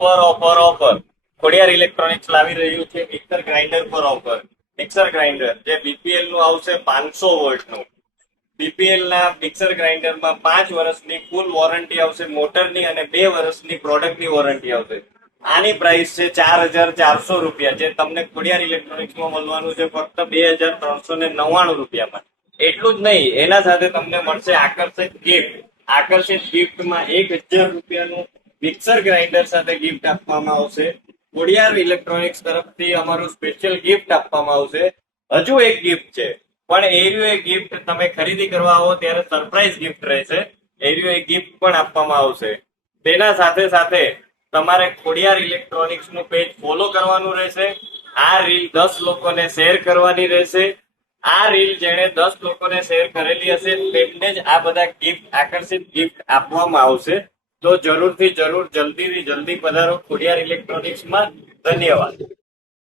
Offer Khodiyar electronics લાવી રહ્યું છે મિક્સર ગ્રાઇન્ડર પર ઓફર. મિક્સર ગ્રાઇન્ડર જે બીપીએલ નું આવશે 500 વોલ્ટ નું. બીપીએલ ના મિક્સર ગ્રાઇન્ડરમાં 5 વર્ષની ફૂલ વોરંટી આવશે મોટરની અને 2 વર્ષની પ્રોડક્ટની વોરંટી આવશે. આની પ્રાઇસ છે 4,400 રૂપિયા, જે તમને ખોડિયાર ઇલેક્ટ્રોનિક્સમાં મળવાનું છે ફક્ત 2,399 રૂપિયામાં. એટલું જ નહીં, એના સાથે તમને મળશે આકર્ષિત ગિફ્ટ. આકર્ષિત ગિફ્ટમાં 1,000 રૂપિયાનું મિક્સર ગ્રાઇન્ડર સાથે ગિફ્ટ આપવામાં આવશે. ખોડિયાર ઇલેક્ટ્રોનિક્સ તરફથી અમારું સ્પેશિયલ ગિફ્ટ આપવામાં આવશે. હજુ એક ગિફ્ટ છે, પણ એરિયો એક ગિફ્ટ તમે ખરીદી કરવા આવો ત્યારે સરપ્રાઈઝ ગિફ્ટ રહેશે. એરિયો એક ગિફ્ટ પણ આપવામાં આવશે. તેના સાથે સાથે તમારે ખોડિયાર ઇલેક્ટ્રોનિક્સ નું પેજ ફોલો કરવાનું રહેશે. આ રીલ 10 લોકોને શેર કરવાની રહેશે. આ રીલ જેણે 10 લોકોને શેર કરેલી હશે તેમને જ આ બધા ગિફ્ટ, આકર્ષિત ગિફ્ટ આપવામાં આવશે. તો જરૂરથી જરૂર જલ્દીથી જલ્દી પધારો ખોડિયાર ઇલેક્ટ્રોનિક્સમાં. ધન્યવાદ.